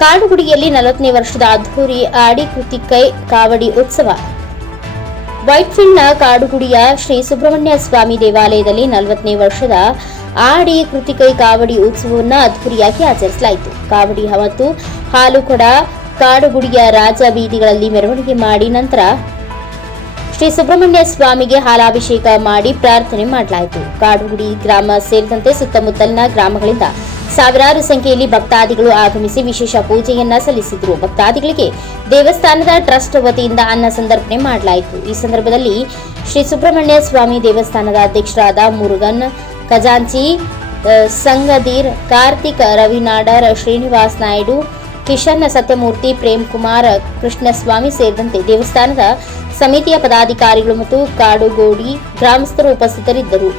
ಕಾಡುಗುಡಿಯಲ್ಲಿ ನಲವತ್ತನೇ ವರ್ಷದ ಅದ್ಧೂರಿ ಆಡಿ ಕೃತಿಕೈ ಕಾವಡಿ ಉತ್ಸವ. ವೈಟ್ಫೀಲ್ಡ್ನ ಕಾಡುಗುಡಿಯ ಶ್ರೀ ಸುಬ್ರಹ್ಮಣ್ಯ ಸ್ವಾಮಿ ದೇವಾಲಯದಲ್ಲಿ ನಲವತ್ತನೇ ವರ್ಷದ ಆಡಿ ಕೃತಿಕೈ ಕಾವಡಿ ಉತ್ಸವವನ್ನು ಅದ್ಧೂರಿಯಾಗಿ ಆಚರಿಸಲಾಯಿತು. ಕಾವಡಿ ಮತ್ತು ಹಾಲುಕೊಡ, ಕಾಡುಗುಡಿಯ ರಾಜ ಬೀದಿಗಳಲ್ಲಿ ಮೆರವಣಿಗೆ ಮಾಡಿ ನಂತರ ಶ್ರೀ ಸುಬ್ರಹ್ಮಣ್ಯ ಸ್ವಾಮಿಗೆ ಹಾಲಾಭಿಷೇಕ ಮಾಡಿ ಪ್ರಾರ್ಥನೆ ಮಾಡಲಾಯಿತು. ಕಾಡುಗುಡಿ ಗ್ರಾಮ ಸೇರಿದಂತೆ ಸುತ್ತಮುತ್ತಲಿನ ಗ್ರಾಮಗಳಿಂದ ಸಾವಿರಾರು ಸಂಖ್ಯೆಯಲ್ಲಿ ಭಕ್ತಾದಿಗಳು ಆಗಮಿಸಿ ವಿಶೇಷ ಪೂಜೆಯನ್ನ ಸಲ್ಲಿಸಿದರು. ಭಕ್ತಾದಿಗಳಿಗೆ ದೇವಸ್ಥಾನದ ಟ್ರಸ್ಟ್ ವತಿಯಿಂದ ಅನ್ನ ಸಂದರ್ಪಣೆ ಮಾಡಲಾಯಿತು. ಈ ಸಂದರ್ಭದಲ್ಲಿ ಶ್ರೀ ಸುಬ್ರಹ್ಮಣ್ಯ ಸ್ವಾಮಿ ದೇವಸ್ಥಾನದ ಅಧ್ಯಕ್ಷರಾದ ಮುರುಗನ್, ಖಜಾಂಚಿ ಸಂಗದೀರ್ ಕಾರ್ತಿಕ್, ರವಿನಾಡರ್, ಶ್ರೀನಿವಾಸ್ ನಾಯ್ಡು, ಕಿಶನ್ ಸತ್ಯಮೂರ್ತಿ ಪ್ರೇಮ್ ಕುಮಾರ್ ಕೃಷ್ಣಸ್ವಾಮಿ ಸೇರಿದಂತೆ ದೇವಸ್ಥಾನದ ಸಮಿತಿಯ ಪದಾಧಿಕಾರಿಗಳು ಮತ್ತು ಕಾಡುಗೋಡಿ ಗ್ರಾಮಸ್ಥರು ಉಪಸ್ಥಿತರಿದ್ದರು.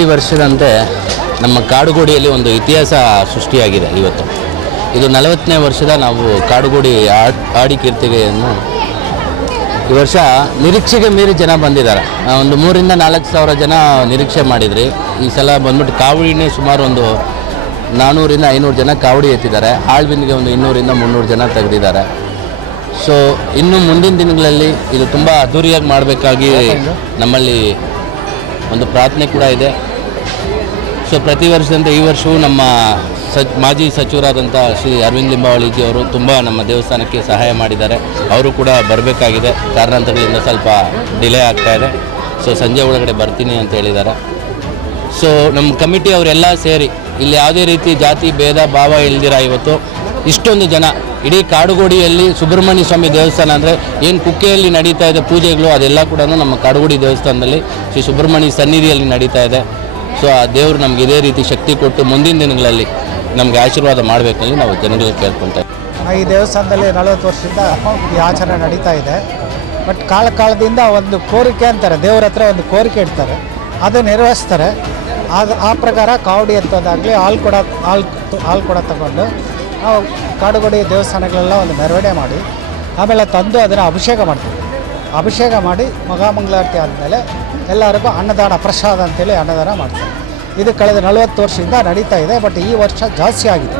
ಈ ವರ್ಷದಂತೆ ನಮ್ಮ ಕಾಡುಗೋಡಿಯಲ್ಲಿ ಒಂದು ಇತಿಹಾಸ ಸೃಷ್ಟಿಯಾಗಿದೆ ಇವತ್ತು. ಇದು ನಲವತ್ತನೇ ವರ್ಷದ ನಾವು ಕಾಡುಗೋಡಿ ಆಡ್ ಆಡಿ ಕೀರ್ತಿಗೆಯನ್ನು ಈ ವರ್ಷ ನಿರೀಕ್ಷೆಗೆ ಮೀರಿ ಜನ ಬಂದಿದ್ದಾರೆ. ಒಂದು ಮೂರಿಂದ ನಾಲ್ಕು ಸಾವಿರ ಜನ ನಿರೀಕ್ಷೆ ಮಾಡಿದ್ರಿ. ಈ ಸಲ ಬಂದ್ಬಿಟ್ಟು ಕಾವಡಿನೇ ಸುಮಾರು ಒಂದು ನಾನ್ನೂರಿಂದ ಐನೂರು ಜನ ಕಾವಡಿ ಎತ್ತಿದ್ದಾರೆ. ಆಳ್ವಿನಿಗೆ ಒಂದು ಇನ್ನೂರಿಂದ ಮುನ್ನೂರು ಜನ ತೆಗೆದಿದ್ದಾರೆ. ಸೊ ಇನ್ನು ಮುಂದಿನ ದಿನಗಳಲ್ಲಿ ಇದು ತುಂಬ ಅದ್ದೂರಿಯಾಗಿ ಮಾಡಬೇಕಾಗಿ ನಮ್ಮಲ್ಲಿ ಒಂದು ಪ್ರಾರ್ಥನೆ ಕೂಡ ಇದೆ. ಸೊ ಪ್ರತಿ ವರ್ಷದಂತೆ ಈ ವರ್ಷವೂ ನಮ್ಮ ಸಚ್, ಮಾಜಿ ಸಚಿವರಾದಂಥ ಶ್ರೀ ಅರವಿಂದ್ ಲಿಂಬಾವಳಿಜಿ ಅವರು ತುಂಬ ನಮ್ಮ ದೇವಸ್ಥಾನಕ್ಕೆ ಸಹಾಯ ಮಾಡಿದ್ದಾರೆ. ಅವರು ಕೂಡ ಬರಬೇಕಾಗಿದೆ. ಕಾರಣಾಂತರಗಳಿಂದ ಸ್ವಲ್ಪ ಡಿಲೇ ಆಗ್ತಾ ಇದೆ. ಸೊ ಸಂಜೆ ಒಳಗಡೆ ಬರ್ತೀನಿ ಅಂತ ಹೇಳಿದ್ದಾರೆ. ಸೊ ನಮ್ಮ ಕಮಿಟಿ ಅವರೆಲ್ಲ ಸೇರಿ ಇಲ್ಲಿ ಯಾವುದೇ ರೀತಿ ಜಾತಿ, ಭೇದ, ಭಾವ ಇಲ್ದಿರ ಇವತ್ತು ಇಷ್ಟೊಂದು ಜನ ಇಡೀ ಕಾಡುಗೋಡಿಯಲ್ಲಿ ಸುಬ್ರಹ್ಮಣ್ಯ ಸ್ವಾಮಿ ದೇವಸ್ಥಾನ ಅಂದರೆ ಏನು ಕುಕ್ಕೆಯಲ್ಲಿ ನಡೀತಾ ಇದೆ ಪೂಜೆಗಳು ಅದೆಲ್ಲ ಕೂಡ ನಮ್ಮ ಕಾಡುಗೋಡಿ ದೇವಸ್ಥಾನದಲ್ಲಿ ಶ್ರೀ ಸುಬ್ರಹ್ಮಣ್ಯ ಸನ್ನಿಧಿಯಲ್ಲಿ ನಡೀತಾ ಇದೆ. ಸೊ ಆ ದೇವರು ನಮ್ಗೆ ಇದೇ ರೀತಿ ಶಕ್ತಿ ಕೊಟ್ಟು ಮುಂದಿನ ದಿನಗಳಲ್ಲಿ ನಮಗೆ ಆಶೀರ್ವಾದ ಮಾಡಬೇಕಲ್ಲಿ ನಾವು ಜನಗಳಿಗೆ ಕೇಳ್ಕೊತಾ. ಈ ದೇವಸ್ಥಾನದಲ್ಲಿ ನಲವತ್ತು ವರ್ಷದಿಂದ ಈ ಆಚರಣೆ ನಡೀತಾ ಇದೆ. ಬಟ್ ಕಾಲ ಕಾಲದಿಂದ ಒಂದು ಕೋರಿಕೆ ಅಂತಾರೆ, ದೇವ್ರ ಹತ್ರ ಒಂದು ಕೋರಿಕೆ ಇಡ್ತಾರೆ. ಅದು ನೆರವೇರಿಸ್ತಾರೆ. ಅದು ಆ ಪ್ರಕಾರ ಕಾವಡಿ ಎತ್ತೋದಾಗಲಿ ಹಾಲು ಕೊಡ, ಹಾಲು ಹಾಲು ಕೊಡ ತಗೊಂಡು ನಾವು ಕಾಡುಗೋಡಿ ದೇವಸ್ಥಾನಗಳೆಲ್ಲ ಒಂದು ಮೆರವಣಿಗೆ ಮಾಡಿ, ಆಮೇಲೆ ತಂದು ಅದನ್ನು ಅಭಿಷೇಕ ಮಾಡ್ತೀವಿ. ಅಭಿಷೇಕ ಮಾಡಿ ಮಹಾಮಂಗಳಾರತಿ ಆದಮೇಲೆ ಎಲ್ಲರಿಗೂ ಅನ್ನದಾನ, ಪ್ರಸಾದ ಅಂತೇಳಿ ಅನ್ನದಾನ ಮಾಡ್ತಾರೆ. ಇದು ಕಳೆದ ನಲವತ್ತು ವರ್ಷದಿಂದ ನಡೀತಾ ಇದೆ, ಬಟ್ ಈ ವರ್ಷ ಜಾಸ್ತಿ ಆಗಿದೆ.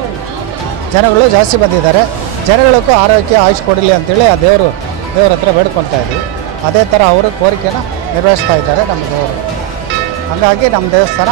ಜನಗಳು ಜಾಸ್ತಿ ಬಂದಿದ್ದಾರೆ. ಜನಗಳಿಗೂ ಆರೋಗ್ಯ ಆಯುಷ್ ಕೊಡಲಿ ಅಂತೇಳಿ ಆ ದೇವರು, ದೇವ್ರ ಹತ್ರ ಬೇಡ್ಕೊತಾ ಇದ್ವಿ. ಅದೇ ಥರ ಅವರು ಕೋರಿಕೆನ ನಿರ್ವಹಿಸ್ತಾ ಇದ್ದಾರೆ ನಮ್ಮ ದೇವರು. ಹಾಗಾಗಿ ನಮ್ಮ ದೇವಸ್ಥಾನ